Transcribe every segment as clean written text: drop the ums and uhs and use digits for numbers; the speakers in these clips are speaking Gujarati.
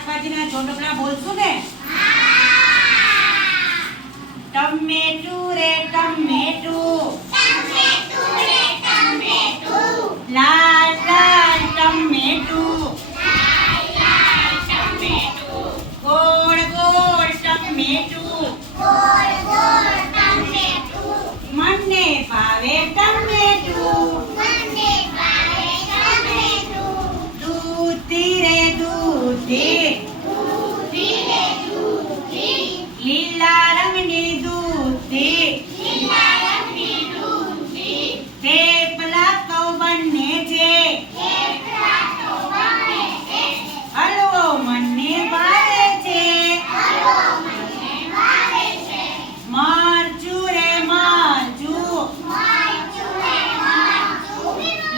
શાકભાજીના ચોટપલા બોલશું ને? ટમેટું રે ટમેટું, લાલ લાલ ટમેટું, ગોળ ગોળ ટમેટું, મને ભાવે ટમેટું, દૂધી રે દૂધી, લીલા રંગની દૂધી, થેપલા તો બને છે, હલવો મને ભાવે છે, મરચું રે મરચું,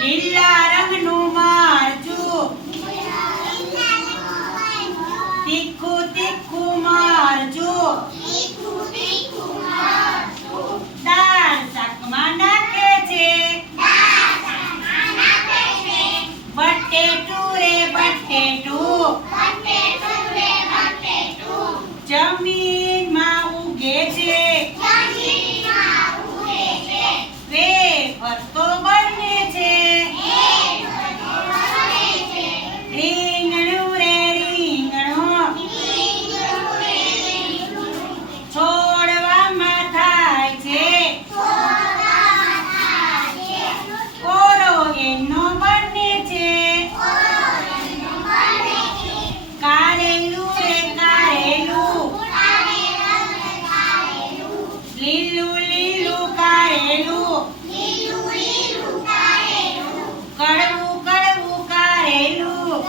લીલા રંગનું મરચું, તીખું તીખું મરચું, દાળ શાકમાં નાખે છે, બટેટું રે બટેટું, જમીનમાં ઉગે છે, વેફર તો બને છે, રીંગણું રે રીંગણું, છોડવામાં થાય છે, કોરો એનો બને છે, કારેલું રે કારેલું, લીલું લીલું કારેલું, કડવું કડવું કારેલું,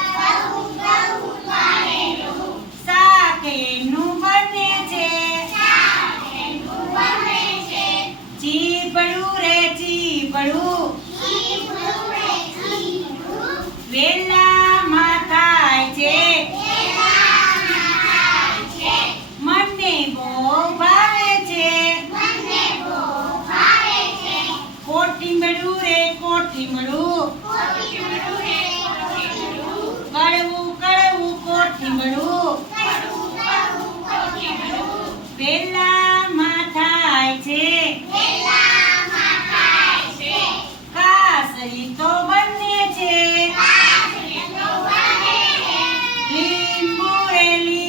શાક એનું બને છે, ચીબડું રે ચીબડું, વેલામાં થાય છે, મને બહુ ભાવે છે, કોઠીમડું રે કોઠીમડું, કડવું કડવું કોઠીમડું, વેલામાં થાય છે, કાસરી તો બને છે, લીંબુ રે લીંબુ,